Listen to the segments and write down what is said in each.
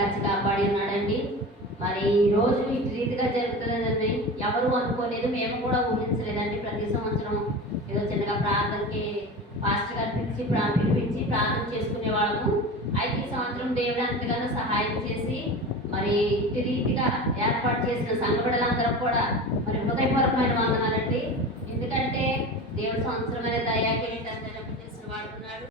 కాపాడి ఉన్నాడండి. మరి ఈ రోజు ఇటు రీతిగా జరుగుతుందని ఎవరు అనుకోలేదు, మేము కూడా ఊహించలేదండి. ప్రతి సంవత్సరం ఏదో చిన్నగా ప్రార్థనకి పాస్టర్ గారు పిలిపించి ప్రార్థన చేసుకునే వాళ్ళము. అయితే ఈ సంవత్సరం దేవుడు ఎంతగానో సహాయం చేసి మరి ఇటు రీతిగా ఏర్పాటు చేసిన సంఘ బిడ్డలందరూ కూడా మరి హృదయపూర్వకమైన వందనాలండి. ఎందుకంటే దేవుడు సంవత్సరమైన దయాకిరీటాన్ని చేసిన వాడుకున్నాడు.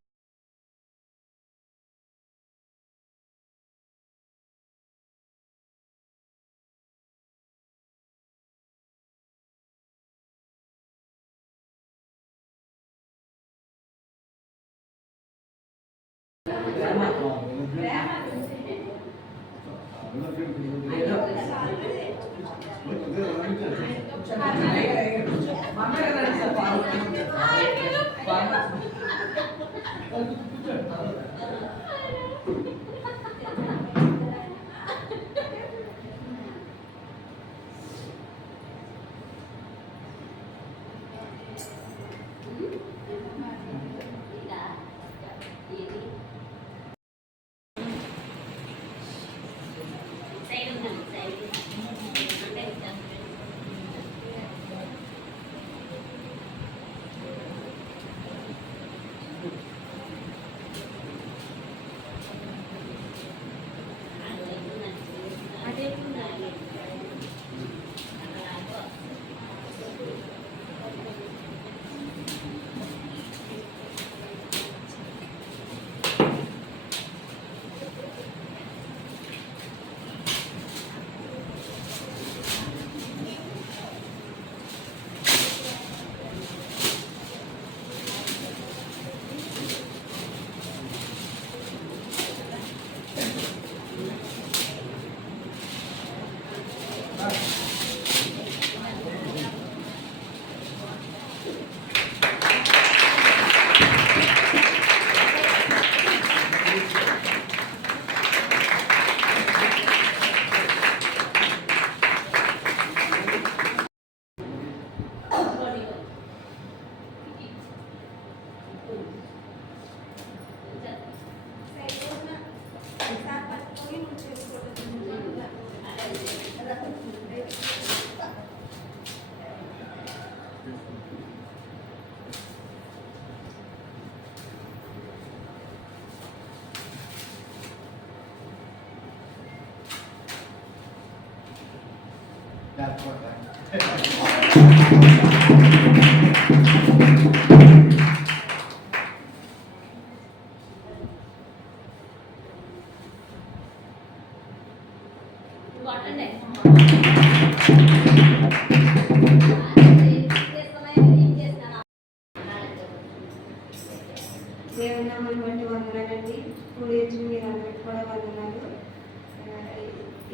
దేవుని నామాన్ని బట్టి వందనాలండి. కూడి వచ్చి మీరు అందరికి కూడా వందనాలు.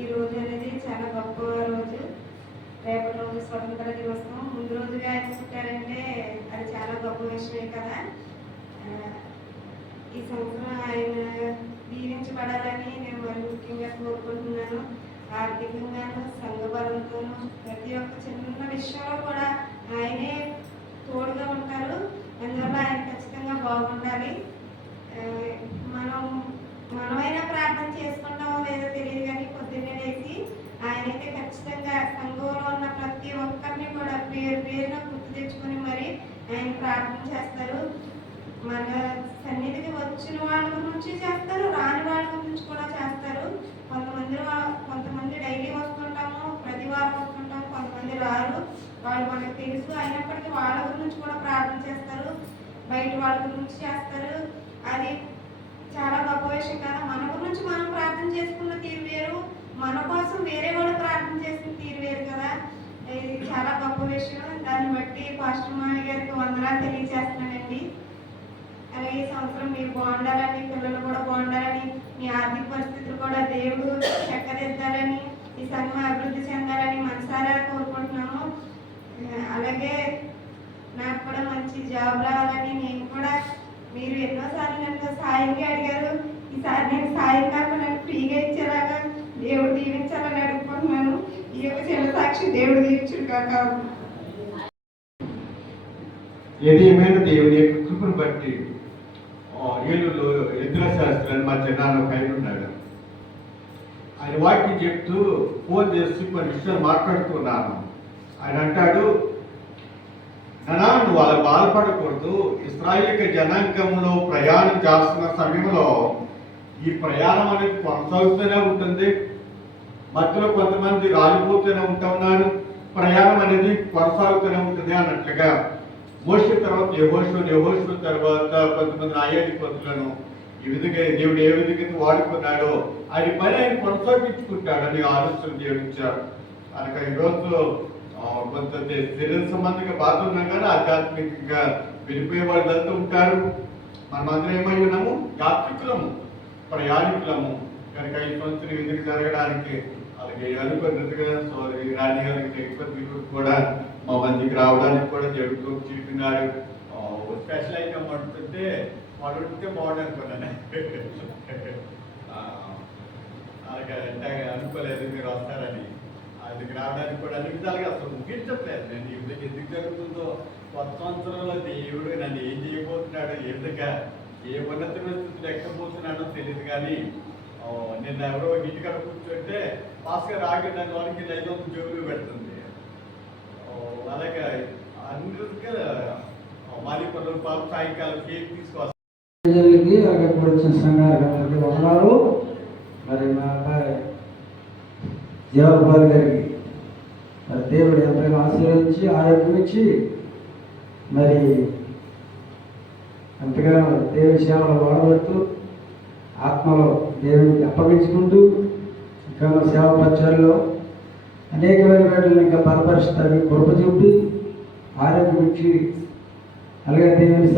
ఈ రోజు అనేది చాలా గొప్ప రోజు. రేపటి రోజు స్వతంత్ర దినోత్సవం. ముందు రోజుగా ఆయన పుట్టారంటే అది చాలా గొప్ప విషయమే కదా. ఈ సంవత్సరం ఆయన దీవించబడాలని నేను మరి ముఖ్యంగా కోరుకుంటున్నాను. ఆర్థికంగాను, సంఘబలంతోనూ ప్రతి ఒక్క చిన్న విషయంలో కూడా ఆయనే తోడుగా ఉంటారు. అందువల్ల ఆయన ఖచ్చితంగా బాగుండాలి. మనమైనా ప్రార్థన చేసుకుంటామో లేదో తెలియదు, కానీ పొద్దున్నే లేచి ఆయనైతే ఖచ్చితంగా సంఘంలో ఉన్న ప్రతి ఒక్కరిని కూడా పేరున గుర్తు తెచ్చుకొని మరి ఆయన ప్రార్థన చేస్తారు. మన సన్నిధికి వచ్చిన వాళ్ళ గురించి చేస్తారు, రాని వాళ్ళ గురించి కూడా చేస్తారు. కొంతమంది డైలీ వస్తుంటాము, ప్రతి వారం వస్తుంటాము, కొంతమంది రారు. వాళ్ళు మనకు తెలుసు, అయినప్పటికీ వాళ్ళ గురించి కూడా ప్రార్థన చేస్తారు, బయట వాళ్ళ గురించి చేస్తారు. అది చాలా గొప్ప విషయం కదా. మన గురించి మనం ప్రార్థన చేసుకున్న తీరు వేరు, మన కోసం వేరే వాళ్ళు ప్రార్థన చేసిన తీరు వేరు కదా. ఇది చాలా గొప్ప విషయం. దాన్ని బట్టి పాస్టర్ మామయ్య గారికి వందనాలు తెలియజేస్తున్నానండి. అలాగే ఈ సంవత్సరం మీరు బాగుండాలని, పిల్లలు కూడా బాగుండాలని, మీ ఆర్థిక పరిస్థితులు కూడా దేవుడు చక్కదిద్దాలని, ఈ సంఘం అభివృద్ధి చెందాలని మనసారా కోరుకుంటున్నాము. అలాగే నాకు కూడా మంచి జాబ్ రావాలని, నేను కూడా మీరు ఎన్నోసార్లు నన్ను సాయంగా అడిగారు. ఈసారి నేను సాయం కాకుండా ఫ్రీగా ఇచ్చేలాగా దేవుడు దీవించాలని అడుగుకుంటున్నాను. ఈ యొక్క చిన్న సాక్షి దేవుడు దీవించుడు కాక. ఏది ఏమైనా దేవుని యొక్క కృపను బట్టి ఏలూరులో ఎద్దుల శాస్త్రాన్ని మా చిన్నాన్న పైన ఉన్నాడు. ఆయన వాక్యం చెప్తూ ఫోన్ చేసి కొన్ని విషయాలు మాట్లాడుతున్నాను. ఆయన అంటాడు, నానా నువ్వు వాళ్ళ బాధపడకూడదు. ఇశ్రాయేలు జనాంగంలో ప్రయాణం చేస్తున్న సమయంలో ఈ ప్రయాణం అనేది కొనసాగుతూనే ఉంటుంది. మధ్యలో కొంతమంది రాలిపోతూనే ఉంటున్నారు. ప్రయాణం అనేది కొనసాగుతూనే ఉంటుంది అన్నట్లుగా మోషే తర్వాత యెహోషువ తర్వాత కొంతమంది న్యాయాధిపతులను ఈ విధంగా దేవుడు ఏ విధంగా వాడుకున్నాడో ఆయన పని ఆయన కొనసాగించుకుంటాడు అని ఆలోచన దేవుడిచ్చారు. కనుక ఈరోజు కొంత శరీర సంబంధంగా బాధ ఉన్నా కానీ ఆధ్యాత్మికంగా వెళ్ళిపోయే వాళ్ళు వెళ్తూ ఉంటారు. మనమందరం ఏమై ఉన్నాము? యాత్రికులము, ప్రయాణికులము. కనుక ఈ సంవత్సరం విధంగా జరగడానికి అలాగే అనుకున్నట్టుగా సోదరి రాణి గారికి తిరుపతి కూడా మా మందికి రావడానికి కూడా జరుగుతూ చిరుకున్నారు. స్పెషల్ ఐటమ్ వండుతుంటే వాళ్ళు ఉంటే బాగుండు అనుకున్నాను. అలాగే అంటే అనుకోలేదు మీరు వస్తారని. అందుకు రావడానికి కూడా అన్ని విధాలుగా అసలు ముగించట్లేదు. నేను ఈ విధంగా ఎందుకు జరుగుతుందో, కొత్త సంవత్సరంలో దేవుడు నన్ను ఏం చేయబోతున్నాడో, ఏ విధంగా ఏ ఉన్నతమైన స్థితిలో ఎక్కబోతున్నాడో తెలియదు. కానీ నిన్న ఎవరో ఇంటికాడ కూర్చుంటే భాస్కర్ ఆగి నన్ను వాళ్ళకి 500 జోబులు పెడుతుంది. అలాగే అందరికీ మాలిపల్లి పాలు సాయంకాలం కేక్ తీసుకొస్తాను. జరిగింది. అక్కడికి వచ్చిన సంఘానికి వందనాలు. మరి మా అబ్బాయి జీవనపాల్ గారికి మరి దేవుడు ఎంతైనా ఆశీర్వదించి ఆరోగ్యం ఇచ్చి మరి ఎంతగానో దేవుని సేవలో వాడబడుతూ ఆత్మలో దేవునికి అప్పగించుకుంటూ ఇంకా సేవ పరిచయాల్లో అనేకమైన వేటలను ఇంకా బలపరుస్తానికి కృప చూపి ఆరోగ్యం ఇచ్చి అలాగే దేవుని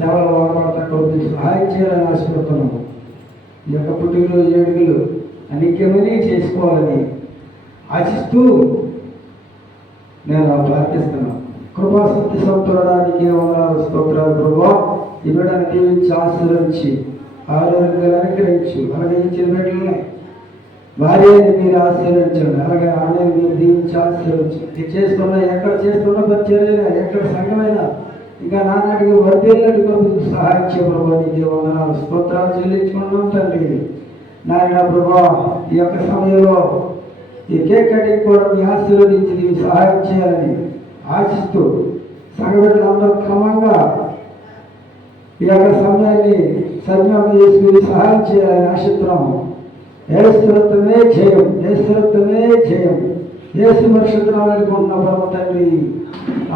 సేవలు వాడబడతా సహాయం చేయాలని ఆశపడుతున్నాము. ఈ యొక్క పుట్టినరోజు వేడుకలు అనేకమని చేసుకోవాలని ఆశిస్తూ నేను ప్రార్థిస్తున్నాను. కృపా సత్య సంతోడానికి వందనాలు, స్తోత్రాలు ప్రభా. ఈ బిడ్డను దీవించి ఆశీర్వదించి ఆరోగ్యాలు అనుగ్రహించు. అలాగే ఇచ్చిన బిడ్డలని భార్యని మీరు ఆశీర్వదించండి. అలాగే ఆమెను మీరు దీవించి ఆశీర్వదించండి. చేసుకున్న ఎక్కడ చేసుకున్న పరిచర్యైనా ఎక్కడ సంఘమైనా ఇంకా నానాటికి వర్దేళ్ళకి సహాయం చేయబడి నీకు వందనాలు, స్తోత్రాలు చెల్లించుకున్నాం తండ్రి. నాయన ప్రభా, ఈ యొక్క సమయంలో ఈ కేక్ కటింగ్ కూడా మీ ఆశీర్వదించి నీకు సహాయం చేయాలని ఆశిస్తూ సంఘటనలందరూ క్రమంగా ఈ యొక్క సమయాన్ని సద్వినియోగం చేసుకుని సహాయం చేయాలని ఆశిస్తున్నాము. ఏసురత్వమే జయం, ఏసురత్వమే జయం. యేసు పరిశుద్ధనామమున అనుకుంటున్న పరమ తండ్రి,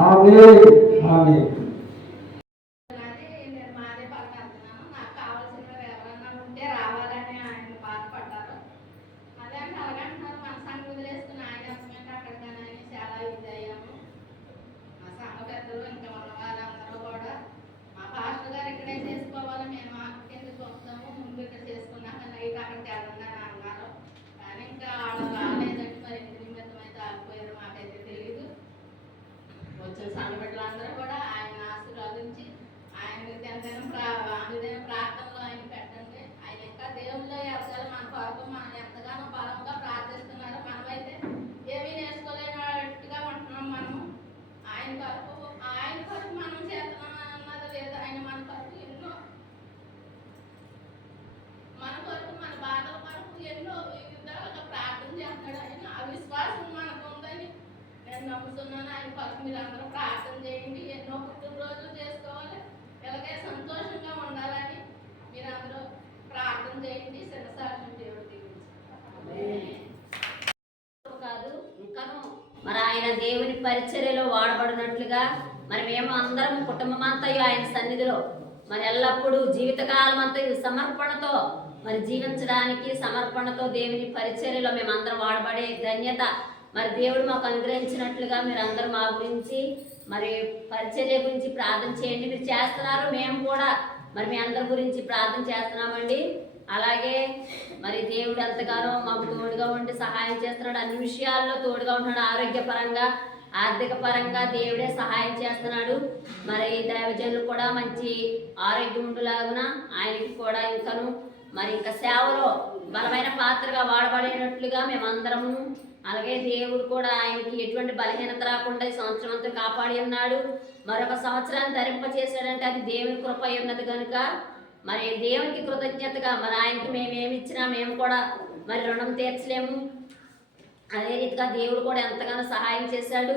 ఆమేన్, ఆమేన్. వచ్చిన సంఘ బిడ్డలందరూ కూడా ఆయన ఆశీర్వదించి ఆయన ప్రార్థనలో ఆయన పెట్టండి. ఆయన ఇంకా దేవుల్లో ఎదగాలి. మన కొరకు మనం ఎంతగానో బలంగా ప్రార్థిస్తున్నారు. మనమైతే ఏమీ నేర్చుకోలేనట్టుగా ఉంటున్నాం. మనము ఆయన కొరకు మనం చేస్తున్నాం అన్నది లేదు. ఆయన మన కొరకు ఎన్నో, మన కొరకు మన బాధల కొరకు ఎన్నో విధాలుగా ప్రార్థన చేస్తున్నాడు. ఆయన ఆ విశ్వాసం మనకు ఉందని నేను నమ్ముతున్నాను. ఆయన కొరకు మీరు అందరూ ప్రార్థన చేయండి. ఎన్నో పుట్టినరోజులు చేసుకోవాలి, ఇలాగే సంతోషంగా ఉండాలని మీరు అందరూ ప్రార్థన చేయండి. శిరసాక్షం దేవుడు కాదు ఇంకను మరి ఆయన దేవుని పరిచర్యలో వాడబడినట్లుగా మరి మేము అందరం కుటుంబం అంతా ఆయన సన్నిధిలో మరి ఎల్లప్పుడూ జీవితకాలం అంతా సమర్పణతో మరి జీవించడానికి, సమర్పణతో దేవుని పరిచర్యలో మేమందరం వాడబడే ధన్యత మరి దేవుడు మాకు అనుగ్రహించినట్లుగా మీరు అందరూ మా గురించి మరి పరిచర్య గురించి ప్రార్థన చేయండి. మీరు చేస్తున్నారు, మేము కూడా మరి మీ అందరి గురించి ప్రార్థన చేస్తున్నామండి. అలాగే మరి దేవుడు ఎంతగానో మాకు తోడుగా ఉండి సహాయం చేస్తున్నాడు. అన్ని విషయాల్లో తోడుగా ఉంటున్నాడు. ఆరోగ్యపరంగా, ఆర్థిక పరంగా దేవుడే సహాయం చేస్తున్నాడు. మరి దైవజనులు కూడా మంచి ఆరోగ్యం ఉండేలాగున ఆయనకి కూడా ఇంకను మరి ఇంకా సేవలో బలమైన పాత్రగా వాడబడేటట్లుగా మేమందరము, అలాగే దేవుడు కూడా ఆయనకి ఎటువంటి బలహీనత రాకుండా ఈ సంవత్సరం అంతా కాపాడి ఉన్నాడు. మరొక సంవత్సరాన్ని ధరింప చేశాడంటే అది దేవుని కృప ఉన్నది కనుక మరి దేవునికి కృతజ్ఞతగా మరి ఆయనకి మేమేమి ఇచ్చినా మేము కూడా మరి రుణం తీర్చలేము. అదే రీతిగా దేవుడు కూడా ఎంతగానో సహాయం చేశాడు.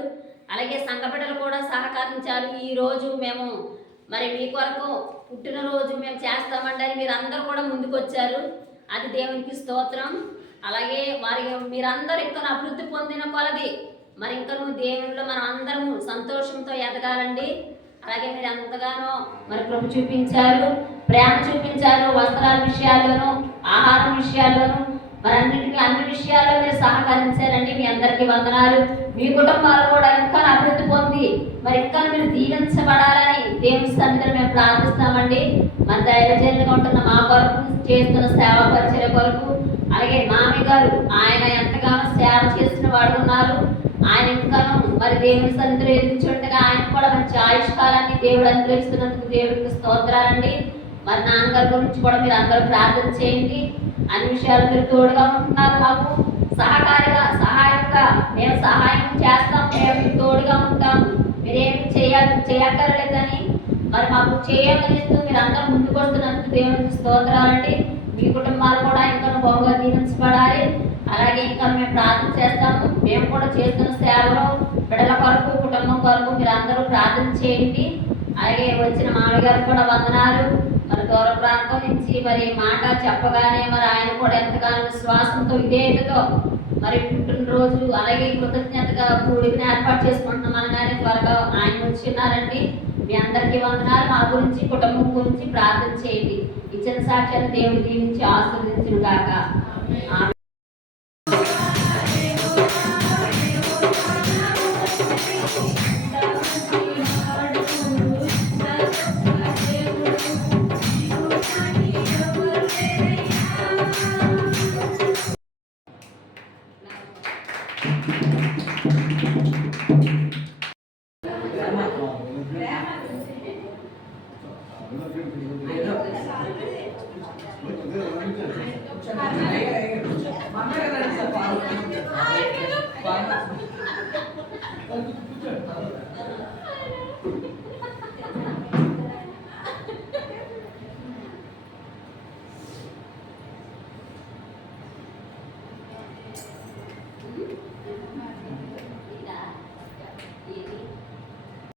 అలాగే సంఘ బిడ్డలు కూడా సహకరించారు. ఈరోజు మేము మరి మీ కొరకు పుట్టినరోజు మేము చేస్తామంటే మీరు అందరూ కూడా ముందుకు వచ్చారు. అది దేవునికి స్తోత్రం. అలాగే వారి మీరందరూ ఇంకా అభివృద్ధి పొందిన కొలది మరి ఇంకా దేవునిలో మనం అందరము సంతోషంతో ఎదగాలండి. అలాగే మీరు ఎంతగానో మరి కృప చూపించారు, ప్రేమ చూపించారు. వస్త్రాల విషయాల్లోనూ, ఆహారం విషయాల్లోనూ, మరి అన్ని విషయాల్లో మీరు సహకరించారండి. మీ అందరికీ వందనాలు. మీ కుటుంబాలు కూడా ఇంకా అభివృద్ధి పొంది మరి ఇంకా మీరు దీవించబడాలని దేవుని సన్నిధిలో మేము ప్రార్థిస్తామండి. మన దైవజనులుగా ఉంటున్న మా కొరకు చేస్తున్న సేవా పరిచయ కొరకు, అలాగే మామి గారు ఆయన ఎంతగానో సేవ చేసిన వాడు ఉన్నారు. ఆయన ఇంకాను మరి దేవుని సన్నిధిలో ఎదుగుచుండగా ఆయన కూడా మంచి ఆయుష్కాలాన్ని దేవుడు అనుగ్రహిస్తున్నందుకు దేవుడికి స్తోత్రాలండి. మరి నాన్నగారి గురించి కూడా మీరు అందరూ ప్రార్థన చేయండి. అన్ని విషయాలు మీరు తోడుగా ఉంటున్నారు. మాకు సహాయంగా మేము సహాయం చేస్తాం, మేము మీకు తోడుగా ఉంటాం. మీరేమి చేయక్కర్లేదని మరి మాకు చేయగలిస్తూ మీరు అందరూ ముందుకు వస్తున్నందుకు దేవునికి స్తోత్రాలండి. మీ కుటుంబాలు కూడా ఇంకా బహుగా దీవించబడాలి. అలాగే ఇంకా మేము ప్రార్థన చేస్తాము. మేము కూడా చేస్తున్న సేవలో బిడ్డల కొరకు, కుటుంబం కొరకు మీరు అందరూ ప్రార్థన చేయండి. అలాగే వచ్చిన మామయ్య గారికి కూడా వందనాలు. మరి దూర ప్రాంతం నుంచి మరి మాట చెప్పగానే మరి ఆయన కూడా ఎంతగానో విశ్వాసంతో విధేయతతో మరి పుట్టినరోజు అలాగే కృతజ్ఞతగా కూడికని ఏర్పాటు చేసుకుంటున్నాం అనగానే త్వరగా ఆయన వచ్చిన్నారండి. మీ అందరికీ వందనాలు. మా గురించి, కుటుంబం గురించి ప్రార్థన చేయండి. ఇచ్చిన సాక్ష్యాన్ని దేవుడు దీవించి ఆశీర్వదించును గాక. Thank you.